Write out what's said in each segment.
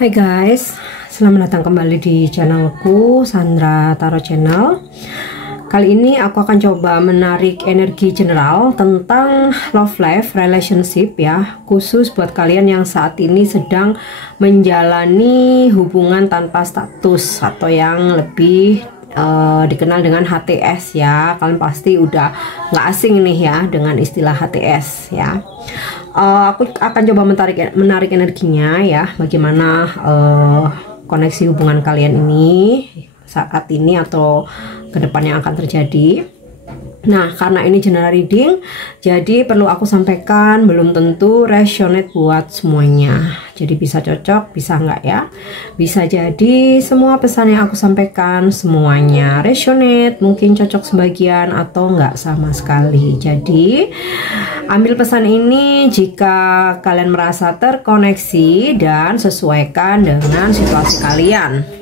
Hai guys, selamat datang kembali di channelku Sandra Tarot Channel. Kali ini aku akan coba menarik energi general tentang love life, relationship ya, khusus buat kalian yang saat ini sedang menjalani hubungan tanpa status atau yang lebih dikenal dengan HTS ya. Kalian pasti udah nggak asing nih ya dengan istilah HTS ya. Aku akan coba menarik energinya ya, bagaimana koneksi hubungan kalian ini saat ini atau kedepannya akan terjadi. Nah, karena ini general reading, jadi perlu aku sampaikan belum tentu resonate buat semuanya. Jadi bisa cocok, bisa enggak ya. Bisa jadi semua pesan yang aku sampaikan semuanya resonate, mungkin cocok sebagian atau enggak sama sekali. Jadi ambil pesan ini jika kalian merasa terkoneksi dan sesuaikan dengan situasi kalian.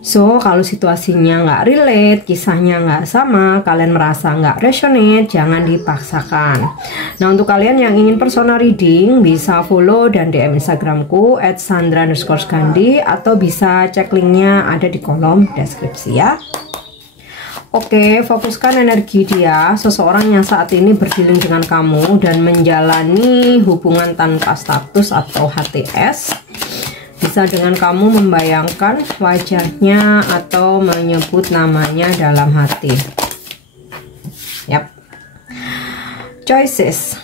So, kalau situasinya nggak relate, kisahnya nggak sama, kalian merasa nggak resonate, jangan dipaksakan. Nah, untuk kalian yang ingin personal reading, bisa follow dan DM Instagramku @sandra_skandi atau bisa cek linknya ada di kolom deskripsi ya. Oke, fokuskan energi dia, seseorang yang saat ini berdealing dengan kamu dan menjalani hubungan tanpa status atau HTS. Bisa dengan kamu membayangkan wajahnya atau menyebut namanya dalam hati. Yap. Choices.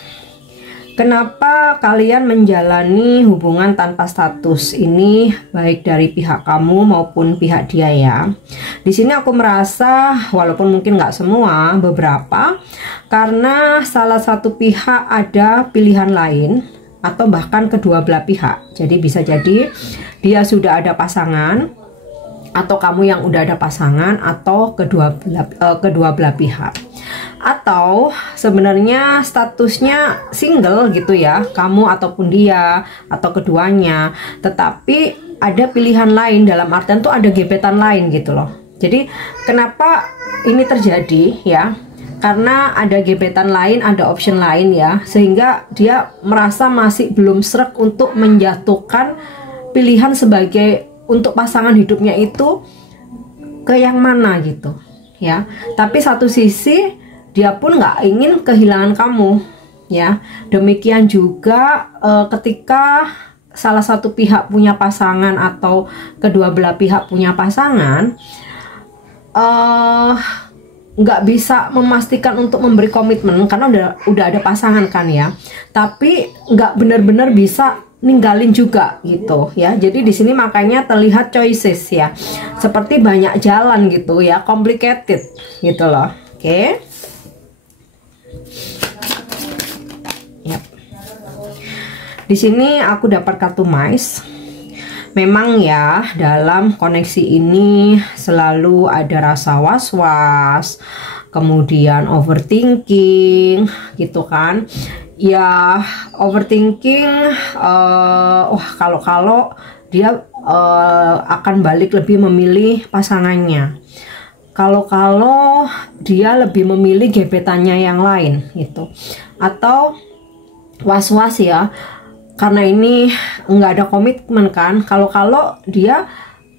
Kenapa kalian menjalani hubungan tanpa status ini, baik dari pihak kamu maupun pihak dia ya? Di sini aku merasa, walaupun mungkin nggak semua, beberapa, karena salah satu pihak ada pilihan lain atau bahkan kedua belah pihak. Jadi bisa jadi dia sudah ada pasangan atau kamu yang udah ada pasangan atau kedua belah pihak. Atau sebenarnya statusnya single gitu ya, kamu ataupun dia atau keduanya, tetapi ada pilihan lain, dalam artian tuh ada gebetan lain gitu loh. Jadi kenapa ini terjadi ya? Karena ada gebetan lain, ada option lain ya, sehingga dia merasa masih belum sreg untuk menjatuhkan pilihan sebagai untuk pasangan hidupnya itu ke yang mana gitu ya. Tapi satu sisi dia pun nggak ingin kehilangan kamu ya. Demikian juga ketika salah satu pihak punya pasangan atau kedua belah pihak punya pasangan, nggak bisa memastikan untuk memberi komitmen karena udah ada pasangan kan ya, tapi nggak benar-benar bisa ninggalin juga gitu ya. Jadi di sini makanya terlihat choices ya, seperti banyak jalan gitu ya, complicated gitu loh. Oke. Yap. Di sini aku dapat kartu mice. Memang ya, dalam koneksi ini selalu ada rasa was-was, kemudian overthinking gitu kan. Ya, overthinking, kalau dia akan balik lebih memilih pasangannya. Kalau dia lebih memilih gebetannya yang lain gitu. Atau was-was ya, karena ini nggak ada komitmen kan. Kalau dia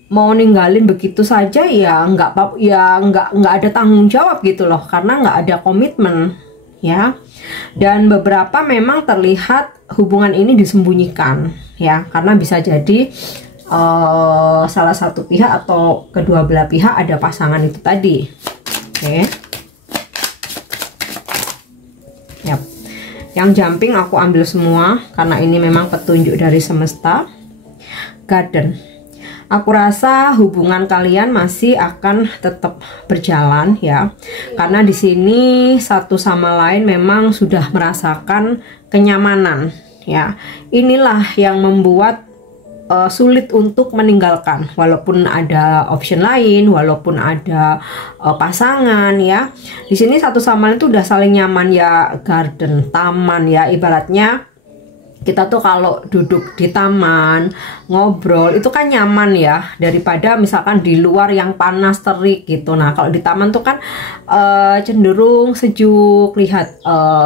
mau ninggalin begitu saja ya nggak ada tanggung jawab gitu loh, karena nggak ada komitmen ya. Dan beberapa memang terlihat hubungan ini disembunyikan ya, karena bisa jadi salah satu pihak atau kedua belah pihak ada pasangan itu tadi. Oke. Yap. Yang jumping aku ambil semua karena ini memang petunjuk dari semesta. Garden. Aku rasa hubungan kalian masih akan tetap berjalan ya. Karena di sini satu sama lain memang sudah merasakan kenyamanan ya. Inilah yang membuat sulit untuk meninggalkan, walaupun ada option lain, walaupun ada pasangan ya. Di sini satu sama lain itu udah saling nyaman ya, garden, taman ya, ibaratnya kita tuh kalau duduk di taman ngobrol itu kan nyaman ya, daripada misalkan di luar yang panas terik gitu. Nah kalau di taman tuh kan cenderung sejuk, lihat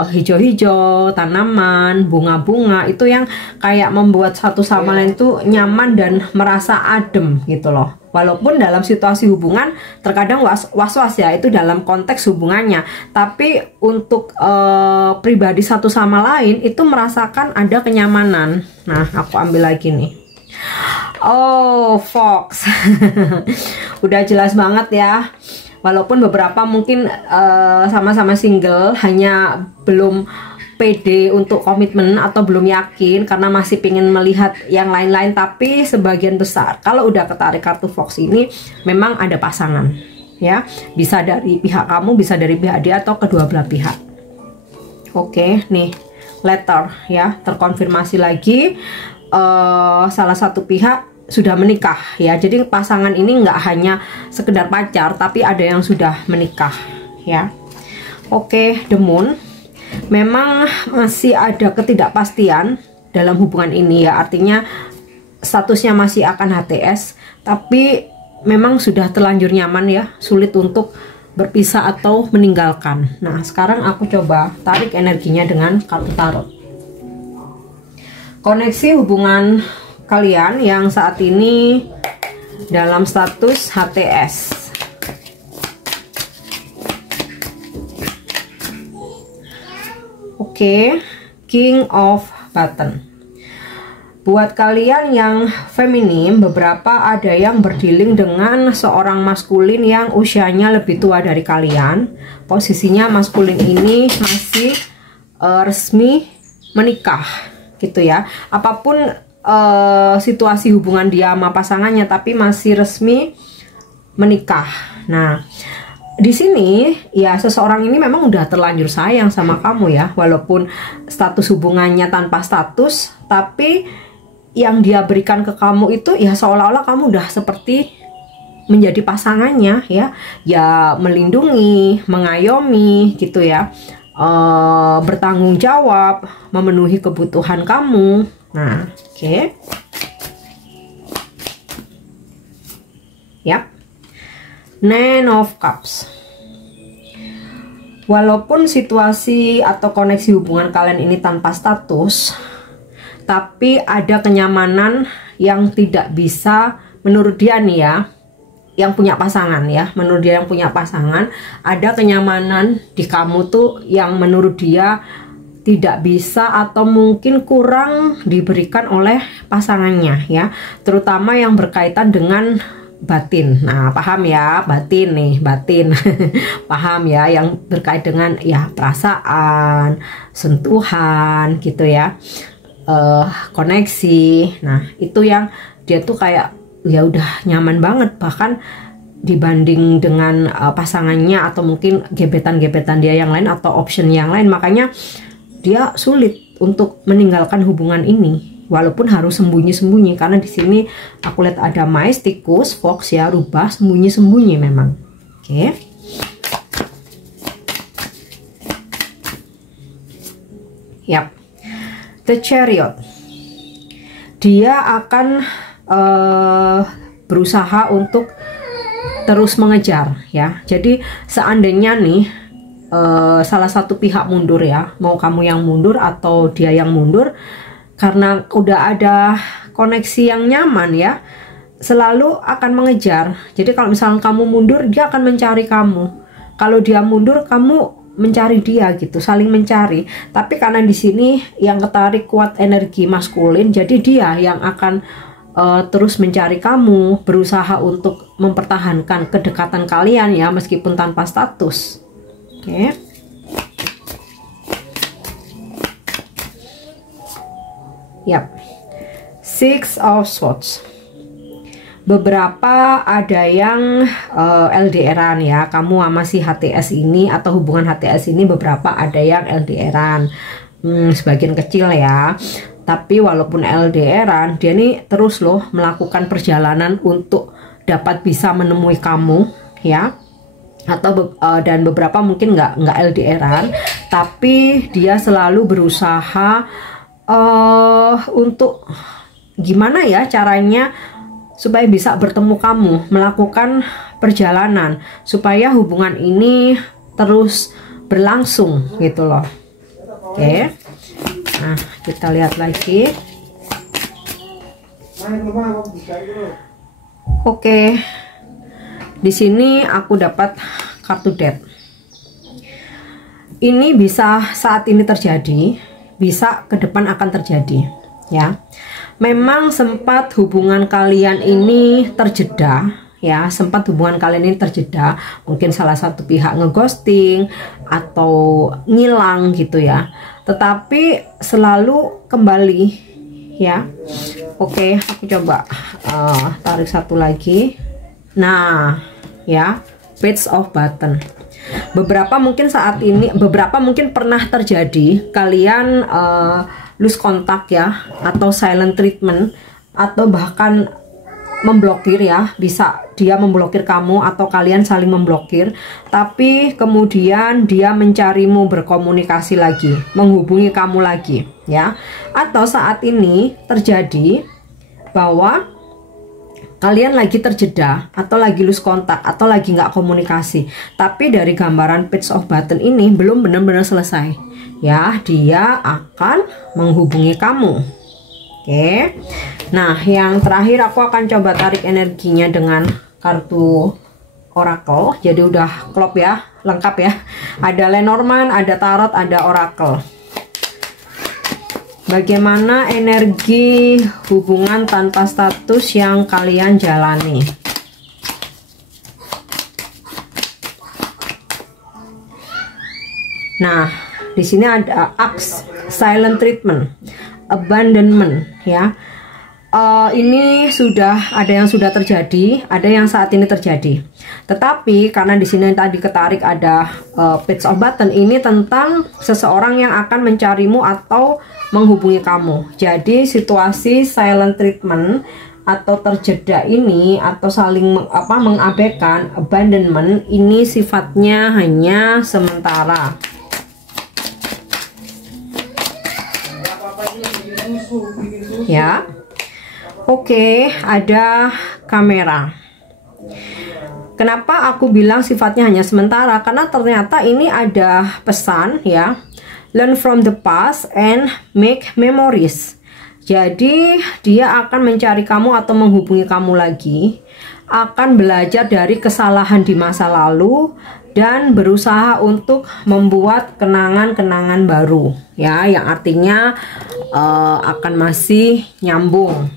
hijau-hijau, tanaman, bunga-bunga, itu yang kayak membuat satu sama lain tuh nyaman dan merasa adem gitu loh. Walaupun dalam situasi hubungan terkadang was-was ya, itu dalam konteks hubungannya. Tapi untuk pribadi satu sama lain itu merasakan ada kenyamanan. Nah, aku ambil lagi nih. Oh, Fox. Udah jelas banget ya. Walaupun beberapa mungkin sama-sama single, hanya belum pede untuk komitmen atau belum yakin karena masih pengen melihat yang lain-lain, tapi sebagian besar kalau udah ketarik kartu Fox ini memang ada pasangan ya, bisa dari pihak kamu, bisa dari pihak dia, atau kedua belah pihak. Oke, nih letter ya, terkonfirmasi lagi salah satu pihak sudah menikah ya. Jadi pasangan ini nggak hanya sekedar pacar, tapi ada yang sudah menikah ya. Oke, The Moon. Memang masih ada ketidakpastian dalam hubungan ini ya, artinya statusnya masih akan HTS, tapi memang sudah terlanjur nyaman ya, sulit untuk berpisah atau meninggalkan. Nah sekarang aku coba tarik energinya dengan kartu tarot. Koneksi hubungan kalian yang saat ini dalam status HTS. Oke, King of Button. Buat kalian yang feminim, beberapa ada yang berdealing dengan seorang maskulin yang usianya lebih tua dari kalian. Posisinya maskulin ini masih resmi menikah gitu ya. Apapun situasi hubungan dia sama pasangannya, tapi masih resmi menikah. Nah, di sini ya seseorang ini memang udah terlanjur sayang sama kamu ya, walaupun status hubungannya tanpa status, tapi yang dia berikan ke kamu itu ya seolah-olah kamu udah seperti menjadi pasangannya ya, ya melindungi, mengayomi gitu ya, bertanggung jawab, memenuhi kebutuhan kamu. Nah, oke. Yap. Nine of Cups. Walaupun situasi atau koneksi hubungan kalian ini tanpa status, tapi ada kenyamanan yang tidak bisa, menurut dia nih ya, yang punya pasangan ya, menurut dia yang punya pasangan, ada kenyamanan di kamu tuh yang menurut dia tidak bisa atau mungkin kurang diberikan oleh pasangannya ya, terutama yang berkaitan dengan batin. Nah paham ya, batin nih, batin paham ya, yang berkait dengan ya perasaan, sentuhan gitu ya, koneksi. Nah itu yang dia tuh kayak ya udah nyaman banget, bahkan dibanding dengan pasangannya atau mungkin gebetan-gebetan dia yang lain atau option yang lain. Makanya dia sulit untuk meninggalkan hubungan ini, walaupun harus sembunyi-sembunyi, karena di sini aku lihat ada mais, tikus, fox ya, rubah, sembunyi-sembunyi memang. Oke. Yap. The Chariot. Dia akan berusaha untuk terus mengejar ya. Jadi seandainya nih salah satu pihak mundur ya, mau kamu yang mundur atau dia yang mundur, karena udah ada koneksi yang nyaman ya, selalu akan mengejar. Jadi kalau misalnya kamu mundur, dia akan mencari kamu. Kalau dia mundur, kamu mencari dia gitu, saling mencari. Tapi karena di sini yang ketarik kuat energi maskulin, jadi dia yang akan terus mencari kamu, berusaha untuk mempertahankan kedekatan kalian ya, meskipun tanpa status. Oke. Yap. Six of Swords. Beberapa ada yang LDRan ya, kamu sama si HTS ini atau hubungan HTS ini, beberapa ada yang LDRan, sebagian kecil ya. Tapi walaupun LDRan, dia nih terus loh melakukan perjalanan untuk dapat bisa menemui kamu ya. Atau dan beberapa mungkin nggak LDRan, tapi dia selalu berusaha untuk gimana ya caranya supaya bisa bertemu kamu, melakukan perjalanan supaya hubungan ini terus berlangsung gitu loh. Oke. Nah, kita lihat lagi. Oke. Di sini aku dapat kartu Death. Ini bisa saat ini terjadi, bisa ke depan akan terjadi, ya. Memang sempat hubungan kalian ini terjeda, ya, sempat hubungan kalian ini terjeda. Mungkin salah satu pihak ngeghosting atau ngilang gitu ya. Tetapi selalu kembali, ya. Oke, aku coba tarik satu lagi. Nah, ya, Page of Button. Beberapa mungkin saat ini, beberapa mungkin pernah terjadi kalian lose kontak ya, atau silent treatment, atau bahkan memblokir ya. Bisa dia memblokir kamu atau kalian saling memblokir, tapi kemudian dia mencarimu, berkomunikasi lagi, menghubungi kamu lagi ya. Atau saat ini terjadi bahwa kalian lagi terjeda atau lagi lose kontak atau lagi nggak komunikasi, tapi dari gambaran Page of Button ini belum benar-benar selesai ya, dia akan menghubungi kamu. Oke, nah yang terakhir aku akan coba tarik energinya dengan kartu Oracle. Jadi udah klop ya, lengkap ya, ada Lenormand, ada Tarot, ada Oracle. Bagaimana energi hubungan tanpa status yang kalian jalani? Nah, di sini ada Axe, silent treatment, abandonment ya. Ini sudah ada yang sudah terjadi, ada yang saat ini terjadi. Tetapi karena di sini tadi ketarik ada Page of Button, ini tentang seseorang yang akan mencarimu atau menghubungi kamu. Jadi situasi silent treatment atau terjeda ini atau saling mengabaikan, abandonment, ini sifatnya hanya sementara. Ya. Oke, ada kamera. Kenapa aku bilang sifatnya hanya sementara? Karena ternyata ini ada pesan ya. Learn from the past and make memories. Jadi dia akan mencari kamu atau menghubungi kamu lagi, akan belajar dari kesalahan di masa lalu dan berusaha untuk membuat kenangan-kenangan baru ya, yang artinya akan masih nyambung.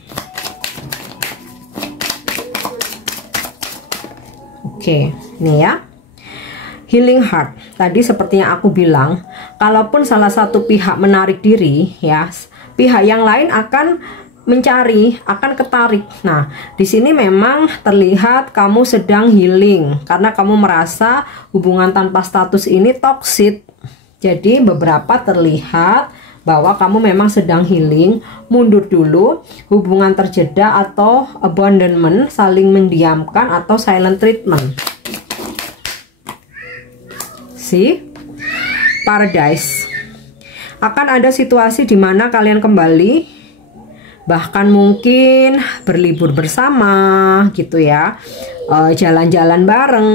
Oke, nih ya. Healing heart. Tadi seperti yang aku bilang, kalaupun salah satu pihak menarik diri ya, pihak yang lain akan mencari, akan ketarik. Nah, di sini memang terlihat kamu sedang healing karena kamu merasa hubungan tanpa status ini toxic. Jadi beberapa terlihat bahwa kamu memang sedang healing, mundur dulu, hubungan terjeda atau abandonment, saling mendiamkan atau silent treatment. See? Paradise. Akan ada situasi di mana kalian kembali, bahkan mungkin berlibur bersama gitu ya, jalan-jalan bareng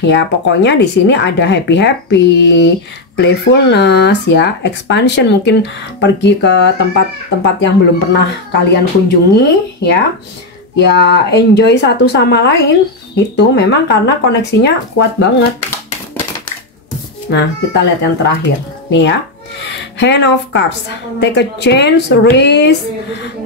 ya. Pokoknya di sini ada happy, playfulness ya, expansion, mungkin pergi ke tempat-tempat yang belum pernah kalian kunjungi ya. Ya enjoy satu sama lain itu, memang karena koneksinya kuat banget. Nah, kita lihat yang terakhir nih ya. Hand of Cards, take a chance, risk,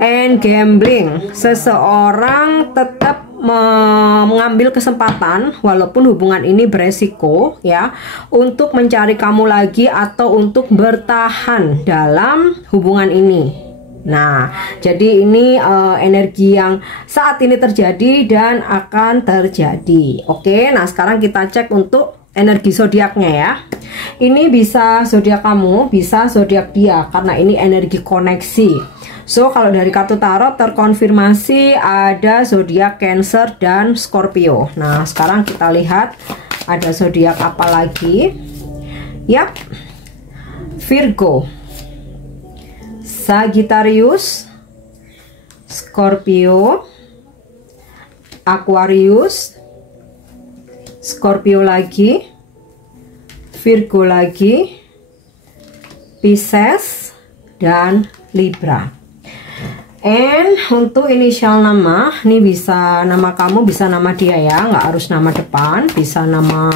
and gambling. Seseorang tetap mengambil kesempatan walaupun hubungan ini beresiko ya, untuk mencari kamu lagi atau untuk bertahan dalam hubungan ini. Nah, jadi ini energi yang saat ini terjadi dan akan terjadi. Oke, nah sekarang kita cek untuk energi zodiaknya ya. Ini bisa zodiak kamu, bisa zodiak dia, karena ini energi koneksi. So kalau dari kartu tarot terkonfirmasi ada zodiak Cancer dan Scorpio. Nah sekarang kita lihat ada zodiak apa lagi. Yap, Virgo, Sagittarius, Scorpio, Aquarius, Scorpio lagi, Virgo lagi, Pisces, dan Libra. And untuk inisial nama, ini bisa nama kamu, bisa nama dia ya, nggak harus nama depan, bisa nama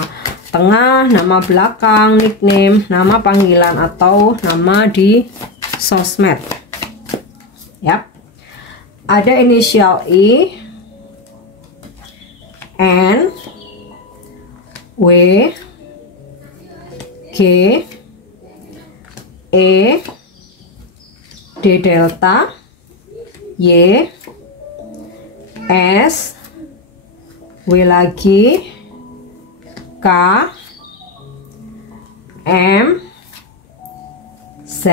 tengah, nama belakang, nickname, nama panggilan, atau nama di sosmed. Yap. Ada inisial I, N, W, G, E, D delta, Y, S, W lagi, K, M, Z,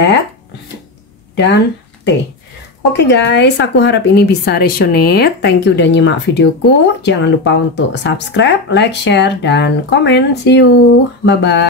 dan T. Oke guys, aku harap ini bisa resonate. Thank you udah nyimak videoku. Jangan lupa untuk subscribe, like, share, dan komen. See you. Bye-bye.